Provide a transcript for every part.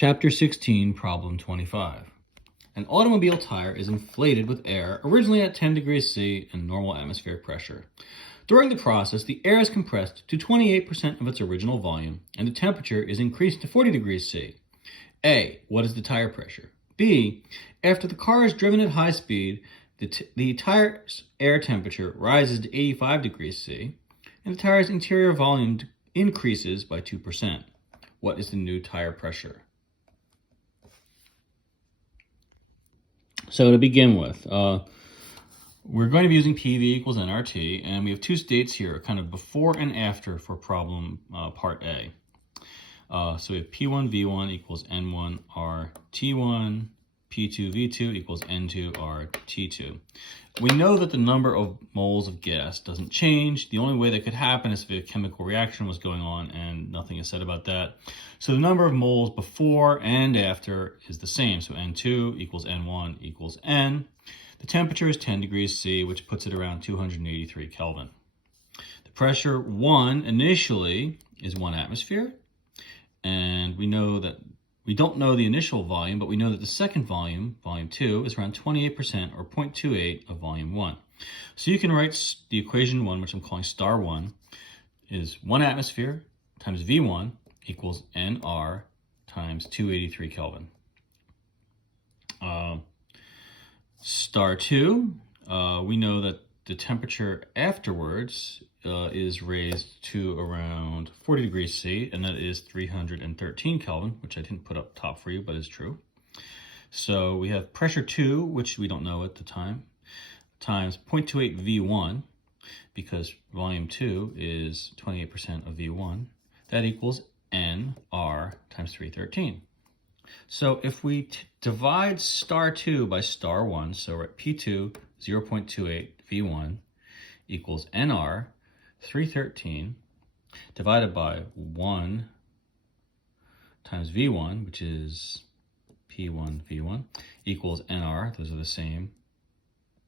Chapter 16, Problem 25. An automobile tire is inflated with air, originally at 10 degrees C and normal atmospheric pressure. During the process, the air is compressed to 28% of its original volume, and the temperature is increased to 40 degrees C. A. What is the tire pressure? B. After the car is driven at high speed, the tire's air temperature rises to 85 degrees C, and the tire's interior volume increases by 2%. What is the new tire pressure? So to begin with, we're going to be using PV equals nRT, and we have two states here, kind of before and after for problem part A. So we have P1 V1 equals N1 R T1, P2 V2 equals N2 R T2. We know that the number of moles of gas doesn't change. The only way that could happen is if a chemical reaction was going on, and nothing is said about that. So the number of moles before and after is the same. So N2 equals N1 equals N. The temperature is 10 degrees C, which puts it around 283 Kelvin. The pressure 1 initially is 1 atmosphere. And we don't know the initial volume, but we know that the second volume, volume 2, is around 28% or 0.28 of volume 1. So you can write the equation 1, which I'm calling star 1, is 1 atmosphere times V1 equals NR times 283 Kelvin. Star 2, we know that the temperature afterwards is raised to around 40 degrees C, and that is 313 Kelvin, which I didn't put up top for you, but is true. So we have pressure 2, which we don't know at the time, times 0.28 V1, because volume 2 is 28% of V1. That equals NR times 313. So if we divide star 2 by star 1, so we're at P2, 0.28 V1 equals NR 313 divided by 1 times V1, which is P1 V1, equals NR, those are the same,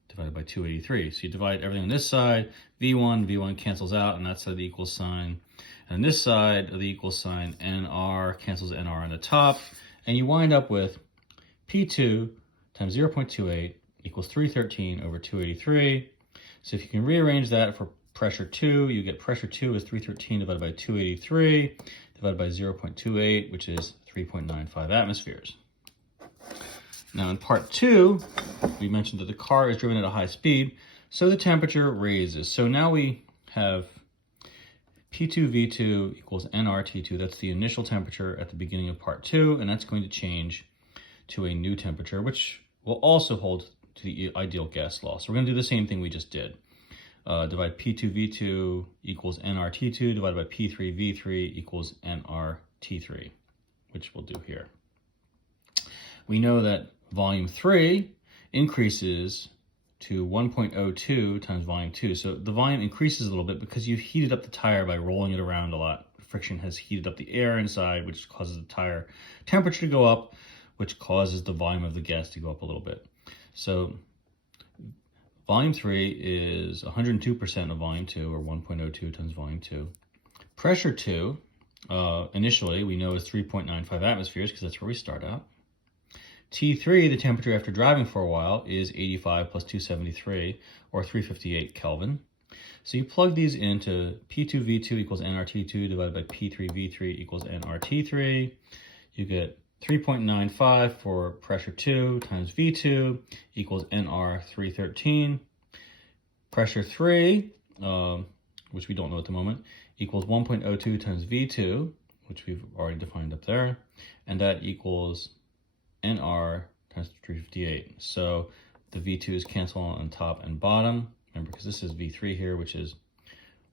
divided by 283. So you divide everything on this side, V1 cancels out, and that's the equal sign. And on this side of the equal sign, NR cancels NR on the top, and you wind up with P2 times 0.28 equals 313 over 283. So if you can rearrange that for pressure 2, you get pressure 2 is 313 divided by 283 divided by 0.28, which is 3.95 atmospheres. Now in part 2, we mentioned that the car is driven at a high speed, so the temperature raises. So now we have P2 V2 equals nRT2. That's the initial temperature at the beginning of part 2, and that's going to change to a new temperature, which will also hold to the ideal gas law. So we're going to do the same thing we just did. Divide P2 V2 equals nRT2 divided by P3 V3 equals nRT3, which we'll do here. We know that volume 3 increases to 1.02 times volume 2. So the volume increases a little bit because you've heated up the tire by rolling it around a lot. Friction has heated up the air inside, which causes the tire temperature to go up, which causes the volume of the gas to go up a little bit. So volume 3 is 102% of volume 2, or 1.02 times volume 2. Pressure 2, initially, we know is 3.95 atmospheres because that's where we start out. T3, the temperature after driving for a while, is 85 plus 273, or 358 Kelvin. So you plug these into P2 V2 equals nRT2 divided by P3 V3 equals nRT3. You get 3.95 for pressure 2 times V2 equals NR 313. Pressure 3, which we don't know at the moment, equals 1.02 times V2, which we've already defined up there, and that equals NR times 358. So the V2's cancel on top and bottom. Remember, because this is V3 here, which is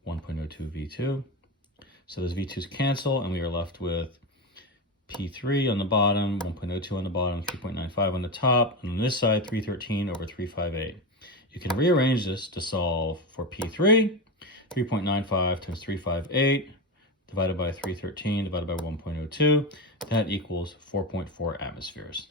1.02 V2. So those V2's cancel, and we are left with P3 on the bottom, 1.02 on the bottom, 3.95 on the top, and on this side, 313 over 358. You can rearrange this to solve for P3, 3.95 times 358, divided by 313, divided by 1.02. That equals 4.4 atmospheres.